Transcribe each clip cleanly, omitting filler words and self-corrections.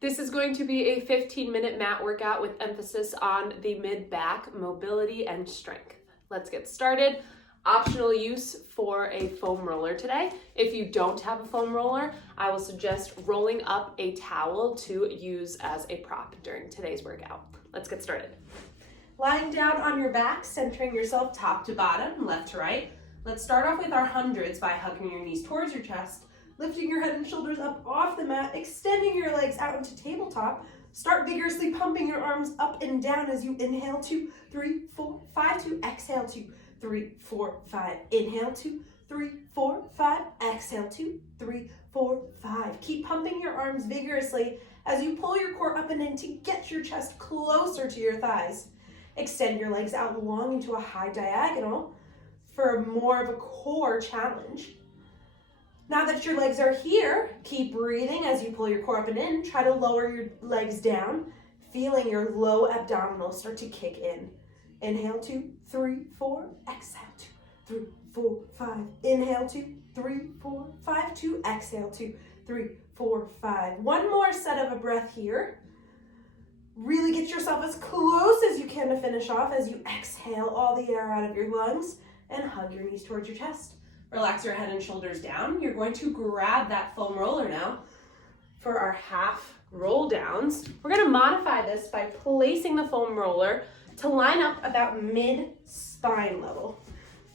This is going to be a 15-minute mat workout with emphasis on the mid-back mobility and strength. Let's get started. Optional use for a foam roller today. If you don't have a foam roller, I will suggest rolling up a towel to use as a prop during today's workout. Let's get started. Lying down on your back, centering yourself top to bottom, left to right. Let's start off with our hundreds by hugging your knees towards your chest, lifting your head and shoulders up off the mat, extending your legs out into tabletop. Start vigorously pumping your arms up and down as you inhale, 2, 3, 4, 5, 2, exhale, 2, 3, 4, 5, inhale, 2, 3, 4, 5, exhale, 2, 3, 4, 5. Keep pumping your arms vigorously as you pull your core up and in to get your chest closer to your thighs. Extend your legs out long into a high diagonal for more of a core challenge. Now that your legs are here, keep breathing as you pull your core up and in. Try to lower your legs down, feeling your low abdominals start to kick in. Inhale, 2, 3, 4, exhale, 2, 3, 4, 5. Inhale, 2, 3, 4, 5, 2, exhale, 2, 3, 4, 5. One more set of a breath here. Really get yourself as close as you can to finish off as you exhale all the air out of your lungs and hug your knees towards your chest. Relax your head and shoulders down. You're going to grab that foam roller now for our half roll downs. We're going to modify this by placing the foam roller to line up about mid-spine level.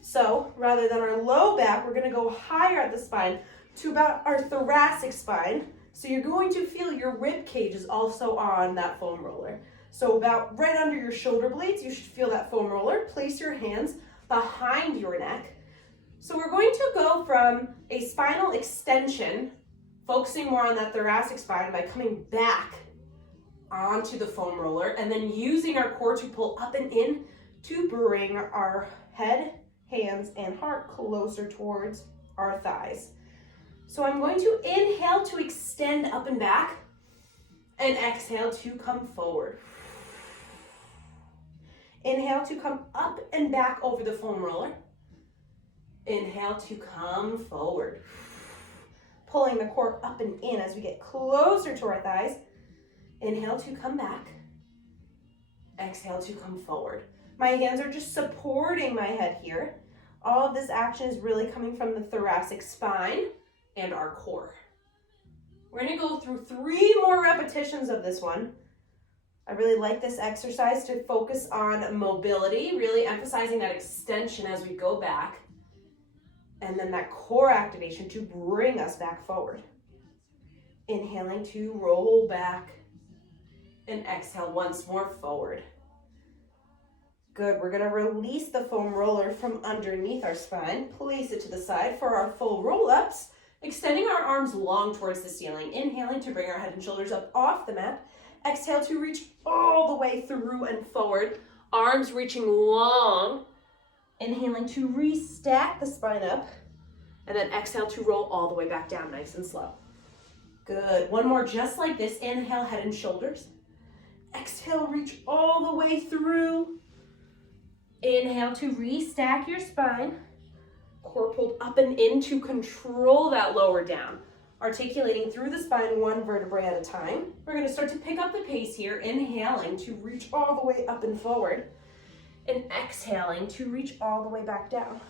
So rather than our low back, we're going to go higher at the spine to about our thoracic spine. So you're going to feel your rib cage is also on that foam roller. So about right under your shoulder blades, you should feel that foam roller. Place your hands behind your neck. So we're going to go from a spinal extension, focusing more on that thoracic spine by coming back onto the foam roller and then using our core to pull up and in to bring our head, hands, and heart closer towards our thighs. So I'm going to inhale to extend up and back and exhale to come forward. Inhale to come up and back over the foam roller. Inhale to come forward. Pulling the core up and in as we get closer to our thighs. Inhale to come back. Exhale to come forward. My hands are just supporting my head here. All of this action is really coming from the thoracic spine and our core. We're going to go through 3 more repetitions of this one. I really like this exercise to focus on mobility, really emphasizing that extension as we go back. And then that core activation to bring us back forward. Inhaling to roll back. And exhale once more forward. Good, we're gonna release the foam roller from underneath our spine. Place it to the side for our full roll-ups. Extending our arms long towards the ceiling. Inhaling to bring our head and shoulders up off the mat. Exhale to reach all the way through and forward. Arms reaching long. Inhaling to restack the spine up, and then exhale to roll all the way back down, nice and slow. Good, one more just like this. Inhale, head and shoulders. Exhale, reach all the way through. Inhale to restack your spine. Core pulled up and in to control that lower down. Articulating through the spine, 1 vertebrae at a time. We're gonna start to pick up the pace here, inhaling to reach all the way up and forward. And exhaling to reach all the way back down.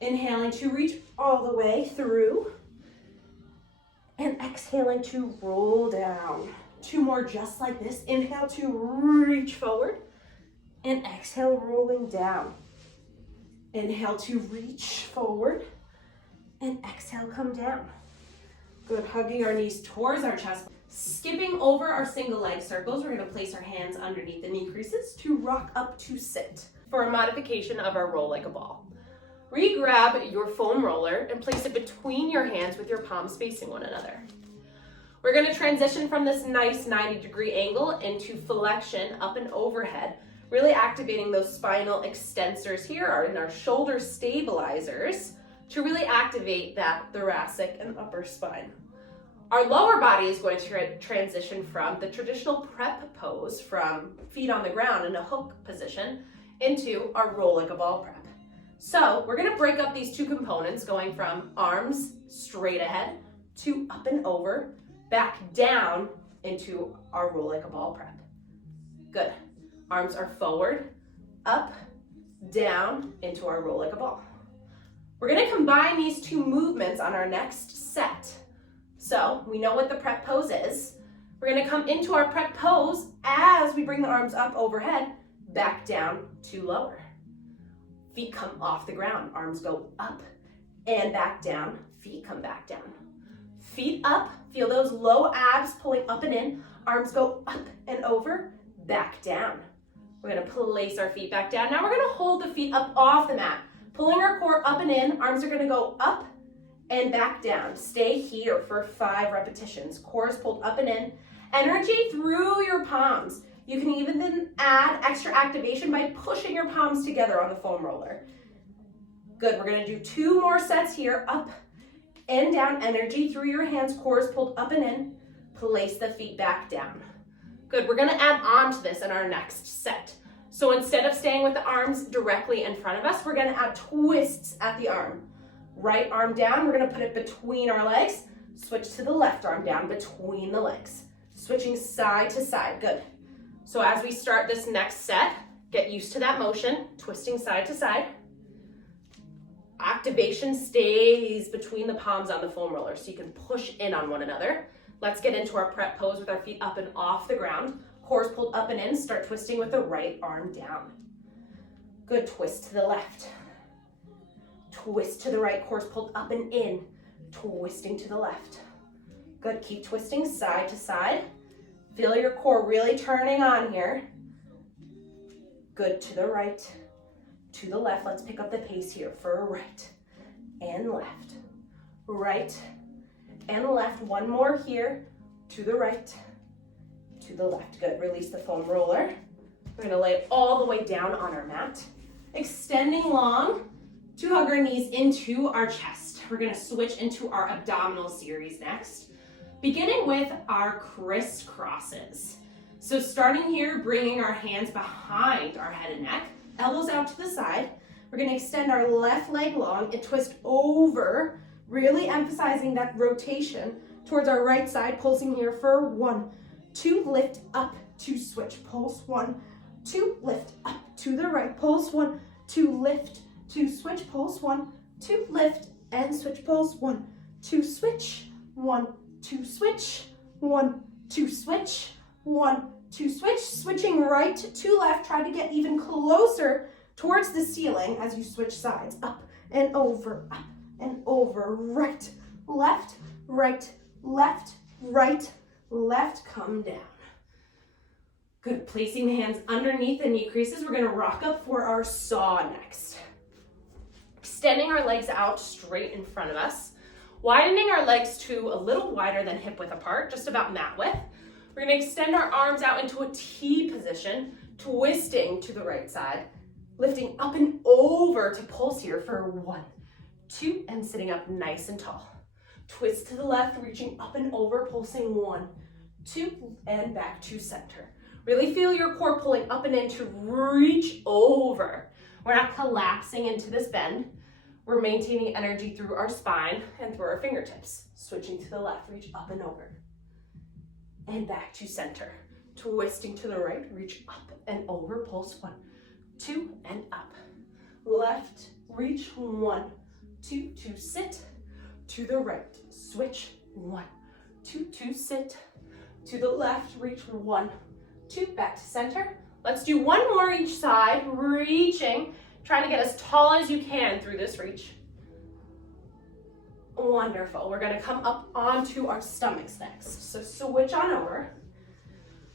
Inhaling to reach all the way through. And exhaling to roll down. 2 more just like this. Inhale to reach forward. And exhale, rolling down. Inhale to reach forward. And exhale, come down. Good, hugging our knees towards our chest. Skipping over our single leg circles, we're going to place our hands underneath the knee creases to rock up to sit for a modification of our roll like a ball. Re-grab your foam roller and place it between your hands with your palms facing one another. We're going to transition from this nice 90-degree angle into flexion up and overhead, really activating those spinal extensors here in our shoulder stabilizers to really activate that thoracic and upper spine. Our lower body is going to transition from the traditional prep pose, from feet on the ground in a hook position, into our roll like a ball prep. So we're gonna break up these two components, going from arms straight ahead to up and over, back down into our roll like a ball prep. Good. Arms are forward, up, down, into our roll like a ball. We're gonna combine these two movements on our next set. So we know what the prep pose is. We're gonna come into our prep pose as we bring the arms up overhead, back down to lower. Feet come off the ground, arms go up and back down, feet come back down. Feet up, feel those low abs pulling up and in, arms go up and over, back down. We're gonna place our feet back down. Now we're gonna hold the feet up off the mat, pulling our core up and in, arms are gonna go up and back down. Stay here for 5 repetitions. Core is pulled up and in, energy through your palms. You can even then add extra activation by pushing your palms together on the foam roller. Good, we're gonna do 2 more sets here, up and down, energy through your hands, core is pulled up and in, place the feet back down. Good, we're gonna add on to this in our next set. So instead of staying with the arms directly in front of us, we're gonna add twists at the arm. Right arm down, we're gonna put it between our legs, switch to the left arm down between the legs, switching side to side, good. So as we start this next set, get used to that motion, twisting side to side. Activation stays between the palms on the foam roller so you can push in on one another. Let's get into our prep pose with our feet up and off the ground. Core is pulled up and in, start twisting with the right arm down. Good, twist to the left. Twist to the right, core is pulled up and in, twisting to the left. Good, keep twisting side to side. Feel your core really turning on here. Good, to the right, to the left. Let's pick up the pace here for right and left, right and left. One more here, to the right, to the left. Good, release the foam roller. We're gonna lay it all the way down on our mat. Extending long to hug our knees into our chest. We're gonna switch into our abdominal series next, beginning with our crisscrosses. So starting here, bringing our hands behind our head and neck, elbows out to the side. We're gonna extend our left leg long and twist over, really emphasizing that rotation towards our right side, pulsing here for 1, 2, lift up, 2, switch, pulse, 1, 2, lift up to the right, pulse, 1, 2, lift, 2, switch, pulse, 1, 2, lift and switch, pulse, 1, 2, switch, 1, 2, switch, 1, 2, switch, 1, 2, switch, switching right to left. Try to get even closer towards the ceiling as you switch sides, up and over, right, left, right, left, right, left, come down. Good, placing the hands underneath the knee creases. We're gonna rock up for our saw next. Extending our legs out straight in front of us, widening our legs to a little wider than hip width apart, just about mat width. We're gonna extend our arms out into a T position, twisting to the right side, lifting up and over to pulse here for 1, 2, and sitting up nice and tall. Twist to the left, reaching up and over, pulsing 1, 2, and back to center. Really feel your core pulling up and in to reach over. We're not collapsing into this bend. We're maintaining energy through our spine and through our fingertips. Switching to the left, reach up and over. And back to center. Twisting to the right, reach up and over, pulse 1, 2, and up. Left, reach 1, 2, 2, sit. To the right, switch 1, 2, 2, sit. To the left, reach 1, 2, back to center. Let's do 1 more each side, reaching, trying to get as tall as you can through this reach. Wonderful. We're gonna come up onto our stomachs next. So switch on over.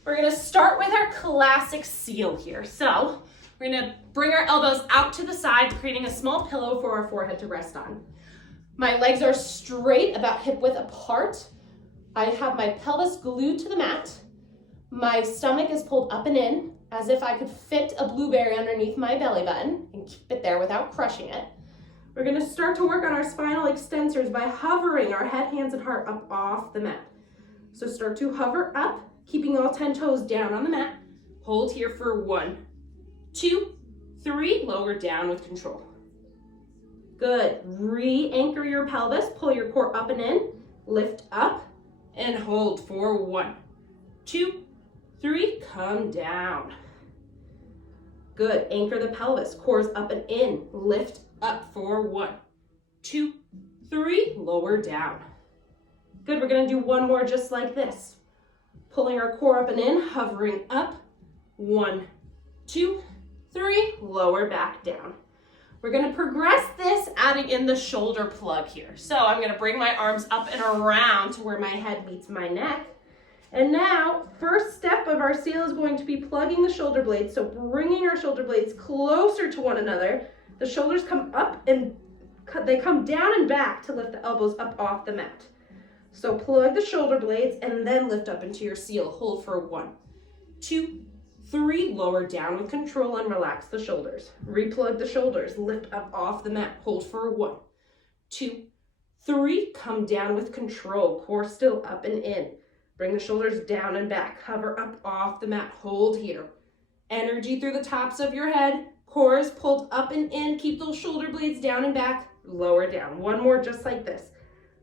We're gonna start with our classic seal here. So we're gonna bring our elbows out to the side, creating a small pillow for our forehead to rest on. My legs are straight, about hip width apart. I have my pelvis glued to the mat. My stomach is pulled up and in, as if I could fit a blueberry underneath my belly button and keep it there without crushing it. We're gonna start to work on our spinal extensors by hovering our head, hands, and heart up off the mat. So start to hover up, keeping all 10 toes down on the mat. Hold here for 1, 2, 3, lower down with control. Good, re-anchor your pelvis, pull your core up and in, lift up and hold for 1, 2, 3, come down. Good, anchor the pelvis, core's up and in, lift up for 1, 2, 3, lower down. Good, we're gonna do one more just like this. Pulling our core up and in, hovering up, 1, 2, 3, lower back down. We're gonna progress this, adding in the shoulder plug here. So I'm gonna bring my arms up and around to where my head meets my neck. And now, first step of our seal is going to be plugging the shoulder blades. So bringing our shoulder blades closer to one another. The shoulders come up and they come down and back to lift the elbows up off the mat. So plug the shoulder blades and then lift up into your seal. Hold for 1, 2, 3, lower down with control and relax the shoulders. Replug the shoulders, lift up off the mat. Hold for 1, 2, 3, come down with control. Core still up and in. Bring the shoulders down and back. Hover up off the mat. Hold here. Energy through the tops of your head. Core is pulled up and in. Keep those shoulder blades down and back. Lower down. One more just like this.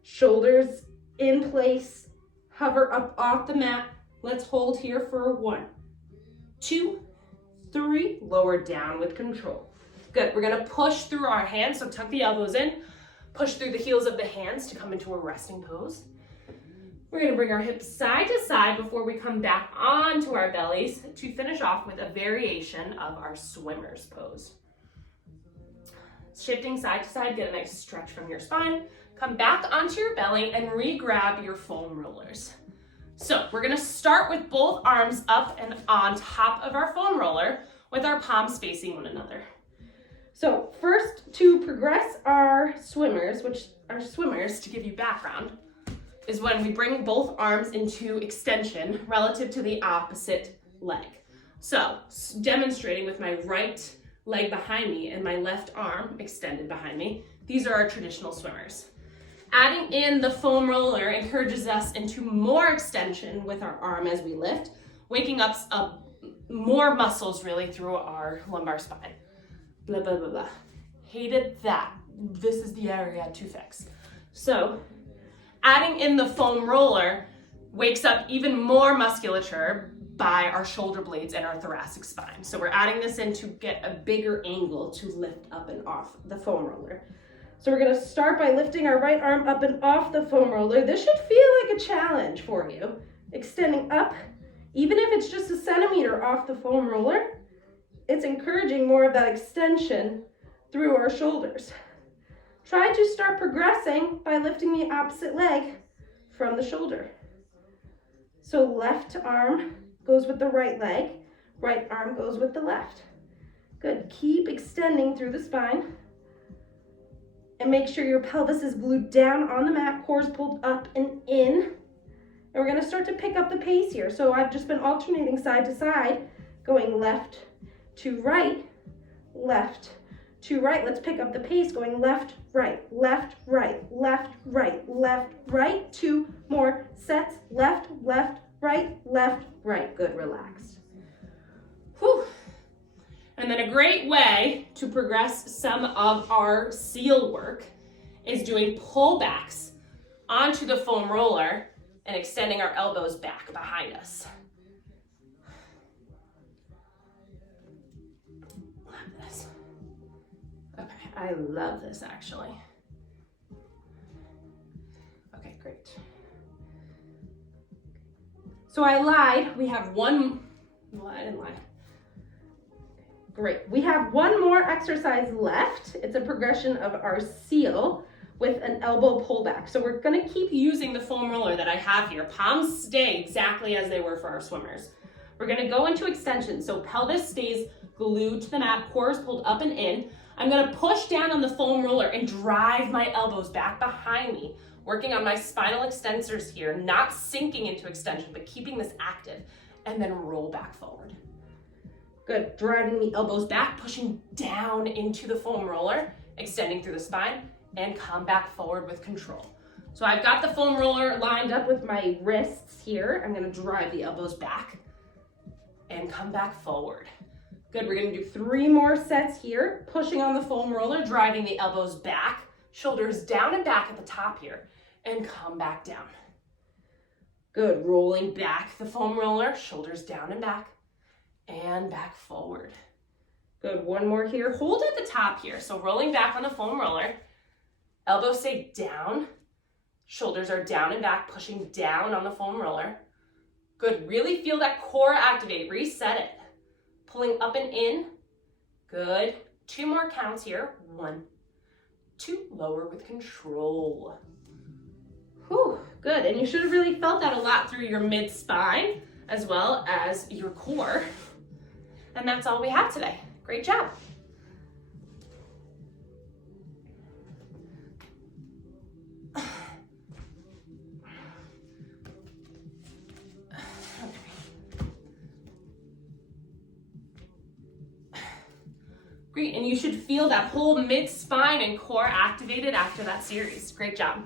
Shoulders in place. Hover up off the mat. Let's hold here for 1, 2, 3. Lower down with control. Good. We're going to push through our hands. So tuck the elbows in. Push through the heels of the hands to come into a resting pose. We're going to bring our hips side to side before we come back onto our bellies to finish off with a variation of our swimmer's pose. Shifting side to side, get a nice stretch from your spine. Come back onto your belly and re-grab your foam rollers. So we're going to start with both arms up and on top of our foam roller with our palms facing one another. So first, to progress our swimmers, to give you background, is when we bring both arms into extension relative to the opposite leg. So, demonstrating with my right leg behind me and my left arm extended behind me, these are our traditional swimmers. Adding in the foam roller encourages us into more extension with our arm as we lift, waking up more muscles really through our lumbar spine. Blah, blah, blah, blah. Hated that. This is the area to fix. So, adding in the foam roller wakes up even more musculature by our shoulder blades and our thoracic spine. So we're adding this in to get a bigger angle to lift up and off the foam roller. So we're gonna start by lifting our right arm up and off the foam roller. This should feel like a challenge for you. Extending up, even if it's just a centimeter off the foam roller, it's encouraging more of that extension through our shoulders. Try to start progressing by lifting the opposite leg from the shoulder. So left arm goes with the right leg, right arm goes with the left. Good, keep extending through the spine. And make sure your pelvis is glued down on the mat, core is pulled up and in. And we're gonna start to pick up the pace here. So I've just been alternating side to side, going left to right, left to right. Let's pick up the pace, going left, right, left, right, left, right, left, right. 2 more sets, left, left, right, left, right. Good, relaxed. Whew. And then a great way to progress some of our seal work is doing pullbacks onto the foam roller and extending our elbows back behind us. I love this actually. Okay, great. So I lied, we have one, well, I didn't lie. Great, we have one more exercise left. It's a progression of our seal with an elbow pullback. So we're gonna keep using the foam roller that I have here. Palms stay exactly as they were for our swimmers. We're gonna go into extension. So pelvis stays glued to the mat, core is pulled up and in. I'm gonna push down on the foam roller and drive my elbows back behind me, working on my spinal extensors here, not sinking into extension, but keeping this active, and then roll back forward. Good, driving the elbows back, pushing down into the foam roller, extending through the spine, and come back forward with control. So I've got the foam roller lined up with my wrists here. I'm gonna drive the elbows back and come back forward. Good, we're gonna do 3 more sets here, pushing on the foam roller, driving the elbows back, shoulders down and back at the top here, and come back down. Good, rolling back the foam roller, shoulders down and back forward. Good, one more here. Hold at the top here. So rolling back on the foam roller, elbows stay down, shoulders are down and back, pushing down on the foam roller. Good, really feel that core activate, reset it. Pulling up and in, good. 2 more counts here, 1, 2, lower with control. Whew, good, and you should have really felt that a lot through your mid-spine as well as your core. And that's all we have today. Great job. Great, and you should feel that whole mid-spine and core activated after that series. Great job.